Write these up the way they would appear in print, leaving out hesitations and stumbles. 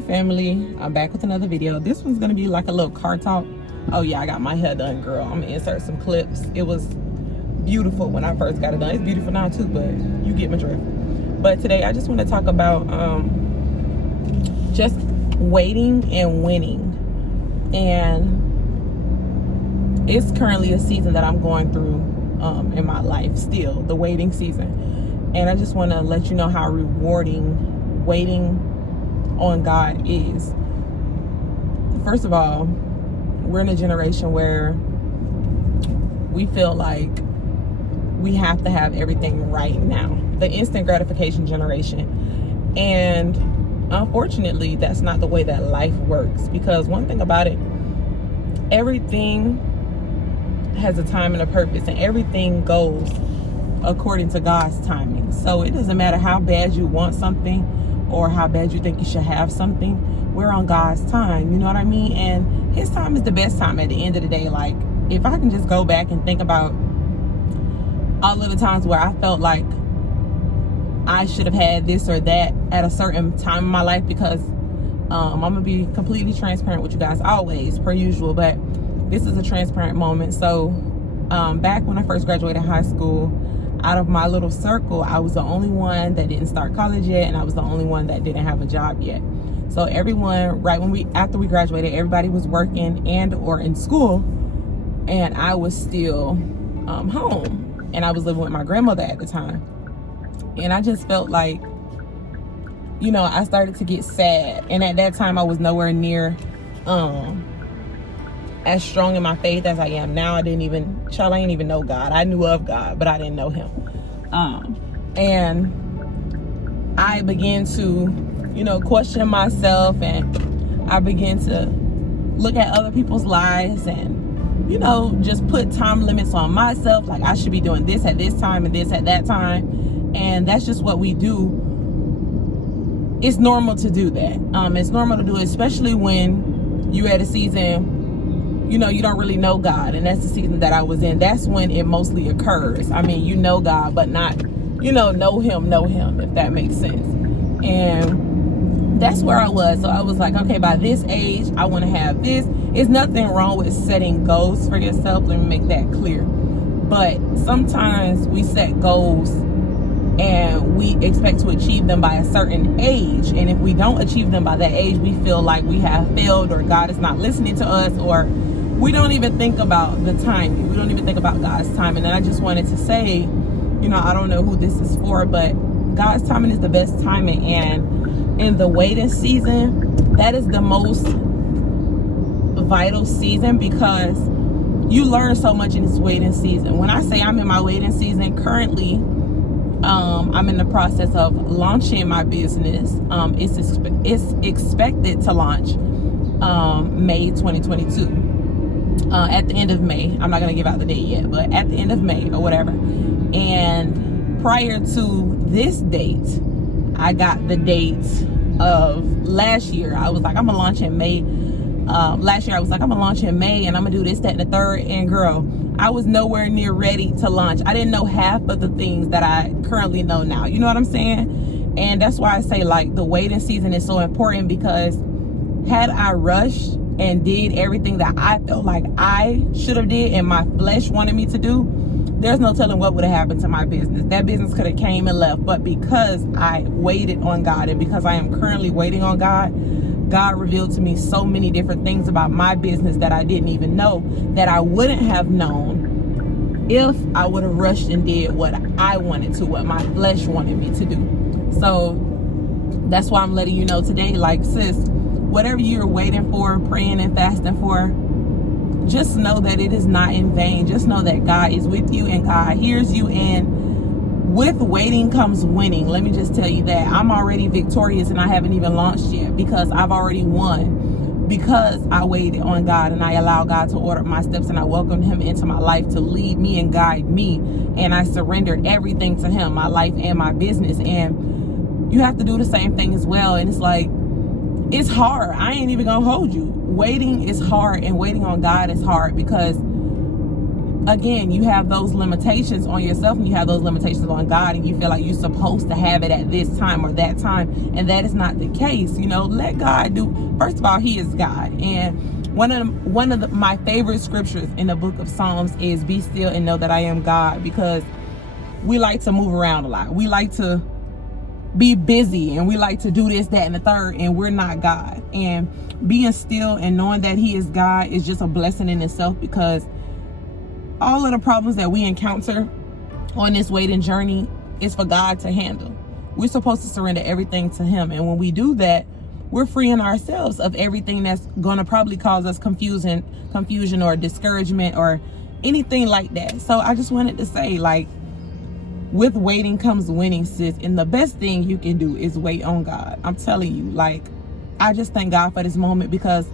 Hey family, I'm back with another video. This one's gonna be like a little car talk. Oh yeah, I got my hair done, girl. I'm gonna insert some clips. It was beautiful when I first got it done. It's beautiful now too, but you get my drift. But today I just want to talk about just waiting and winning. And it's currently a season that I'm going through in my life still, the waiting season. And I just want to let you know how rewarding waiting on God is. First of all, we're in a generation where we feel like we have to have everything right now, the instant gratification generation. And unfortunately, that's not the way that life works, because one thing about it, everything has a time and a purpose, and everything goes according to God's timing. So it doesn't matter how bad you want something or how bad you think you should have something. We're on God's time, you know what I mean? And his time is the best time at the end of the day. Like, if I can just go back and think about all of the times where I felt like I should have had this or that at a certain time in my life, because I'm gonna be completely transparent with you guys always, per usual, but this is a transparent moment. So back when I first graduated high school, out of my little circle, I was the only one that didn't start college yet, and I was the only one that didn't have a job yet. So everyone, after we graduated, everybody was working and or in school, and I was still home, and I was living with my grandmother at the time. And I just felt like, you know, I started to get sad. And at that time, I was nowhere near as strong in my faith as I am now. I didn't even know God. I knew of God, but I didn't know him. And I began to, you know, question myself, and I began to look at other people's lives and, you know, just put time limits on myself. Like, I should be doing this at this time and this at that time. And that's just what we do. It's normal to do that. It's normal to do it, especially when you're at a season, you know, you don't really know God. And that's the season that I was in. That's when it mostly occurs. I mean, you know God, but not, you know him, if that makes sense. And that's where I was. So I was like, okay, by this age, I want to have this. It's nothing wrong with setting goals for yourself. Let me make that clear. But sometimes we set goals and we expect to achieve them by a certain age. And if we don't achieve them by that age, we feel like we have failed, or God is not listening to us, or we don't even think about the timing. We don't even think about God's timing. And I just wanted to say, you know, I don't know who this is for, but God's timing is the best timing. And in the waiting season, that is the most vital season, because you learn so much in this waiting season. When I say I'm in my waiting season currently, I'm in the process of launching my business. It's expected to launch May 2022. At the end of May. I'm not going to give out the date yet, but at the end of May or whatever. And prior to this date, I got the date of last year. I was like, I'm going to launch in May. Last year I was like, I'm going to launch in May, and I'm going to do this, that, and the third. And girl, I was nowhere near ready to launch. I didn't know half of the things that I currently know now. You know what I'm saying? And that's why I say, like, the waiting season is so important, because had I rushed and did everything that I felt like I should have did and my flesh wanted me to do, there's no telling what would have happened to my business. That business could have came and left. But because I waited on God, and because I am currently waiting on God, God revealed to me so many different things about my business that I didn't even know, that I wouldn't have known if I would have rushed and did what I wanted to, what my flesh wanted me to do. So that's why I'm letting you know today, like, sis, whatever you're waiting for, praying and fasting for, just know that it is not in vain. Just know that God is with you and God hears you. And with waiting comes winning. Let me just tell you that I'm already victorious, and I haven't even launched yet, because I've already won, because I waited on God and I allowed God to order my steps, and I welcomed him into my life to lead me and guide me. And I surrendered everything to him, my life and my business. And you have to do the same thing as well. And it's like, it's hard. I ain't even gonna hold you. Waiting is hard, and waiting on God is hard, because again, you have those limitations on yourself and you have those limitations on God, and you feel like you're supposed to have it at this time or that time, and that is not the case. Let God do. First of all, he is God. And one of my favorite scriptures in the book of Psalms is be still and know that I am God, because we like to move around a lot. We like to be busy and we like to do this, that, and the third, and we're not God. And being still and knowing that he is God is just a blessing in itself, because all of the problems that we encounter on this waiting journey is for God to handle. We're supposed to surrender everything to him. And when we do that, we're freeing ourselves of everything that's going to probably cause us confusion or discouragement or anything like that. So I just wanted to say, with waiting comes winning, sis. And the best thing you can do is wait on God. I'm telling you, I just thank God for this moment, because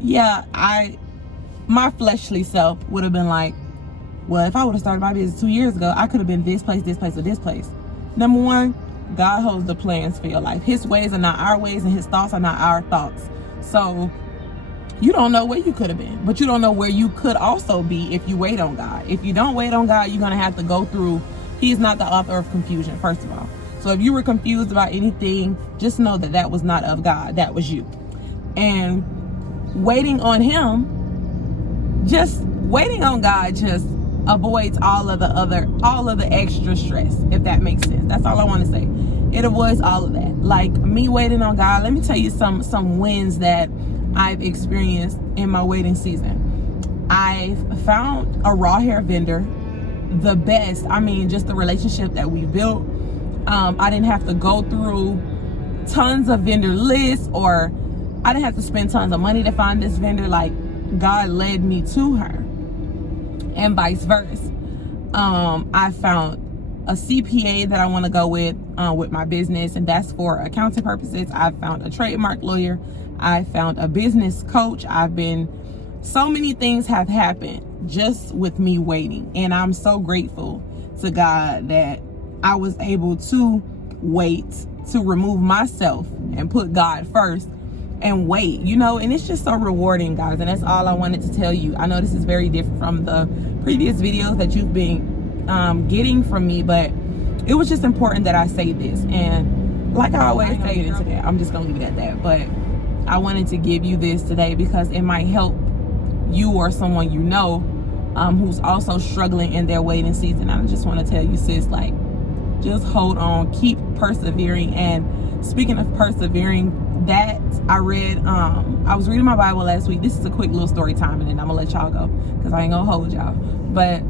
my fleshly self would have been like, well, if I would have started my business 2 years ago, I could have been this place, or this place. Number one, God holds the plans for your life. His ways are not our ways, and his thoughts are not our thoughts. So you don't know where you could have been, but you don't know where you could also be if you wait on God. If you don't wait on God, you're going to have to go through. He's not the author of confusion, first of all. So if you were confused about anything, just know that that was not of God. That was you. And waiting on him, waiting on God just avoids all of the extra stress, if that makes sense. That's all I want to say. It avoids all of that. Like me waiting on God, let me tell you some wins that I've experienced in my waiting season. I've found a raw hair vendor, the best. I mean, just the relationship that we built. I didn't have to go through tons of vendor lists, or I didn't have to spend tons of money to find this vendor. God led me to her, and vice versa. I found a CPA that I want to go with my business, and that's for accounting purposes. I found a trademark lawyer. I found a business coach. So many things have happened just with me waiting, and I'm so grateful to God that I was able to wait, to remove myself and put God first and wait, and it's just so rewarding, guys. And that's all I wanted to tell you. I know this is very different from the previous videos that you've been getting from me, but it was just important that I say this. And like I always say it today, I'm just gonna leave it at that, but I wanted to give you this today because it might help you or someone who's also struggling in their waiting season. I just want to tell you, sis, just hold on, keep persevering. And speaking of persevering, that I read, I was reading my Bible last week. This is a quick little story time, and then I'm gonna let y'all go because I ain't gonna hold y'all. But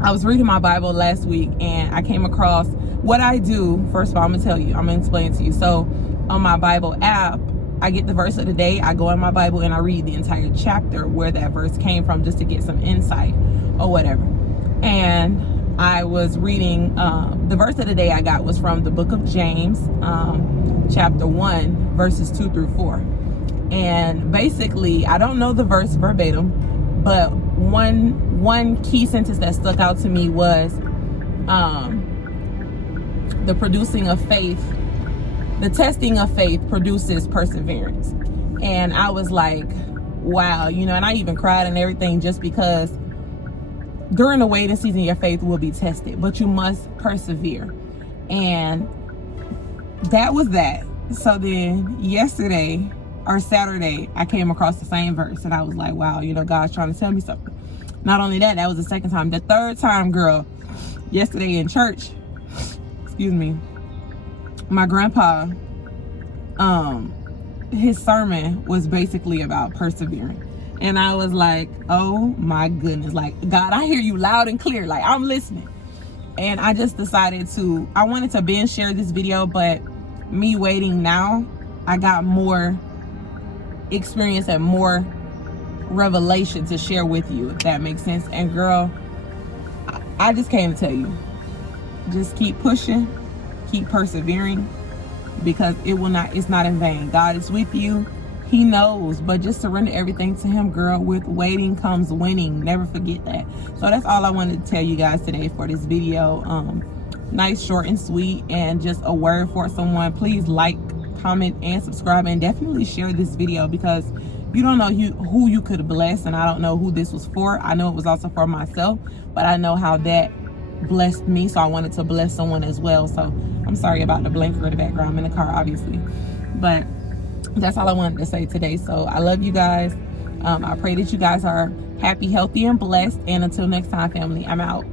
I was reading my Bible last week, and I came across what I do. First of all, I'm gonna explain to you. So on my Bible app, I get the verse of the day, I go in my Bible and I read the entire chapter where that verse came from, just to get some insight or whatever. And I was reading, the verse of the day I got was from the book of James, chapter 1, verses 2 through 4. And basically, I don't know the verse verbatim, but one key sentence that stuck out to me was the producing of faith. The testing of faith produces perseverance. And I was like, wow, and I even cried and everything, just because during the waiting season, your faith will be tested, but you must persevere. And that was that. So then yesterday or Saturday, I came across the same verse, and I was like, wow, God's trying to tell me something. Not only that, that was the second time. The third time, girl, yesterday in church, my grandpa, his sermon was basically about persevering. And I was like, oh my goodness, God, I hear you loud and clear, I'm listening. And I just decided I wanted to share this video, but me waiting now, I got more experience and more revelation to share with you, if that makes sense. And girl, I just came to tell you, just keep pushing, keep persevering, because it's not in vain. God is with you. He knows, but just surrender everything to him, girl. With waiting comes winning. Never forget that. So that's all I wanted to tell you guys today for this video. Nice, short and sweet, and just a word for someone. Please like, comment, and subscribe, and definitely share this video, because you don't know who you could bless. And I don't know who this was for. I know it was also for myself, but I know how that blessed me, so I wanted to bless someone as well. So I'm sorry about the blanker in the background. I'm in the car, obviously, but that's all I wanted to say today. So I love you guys. I pray that you guys are happy, healthy, and blessed. And until next time, family, I'm out.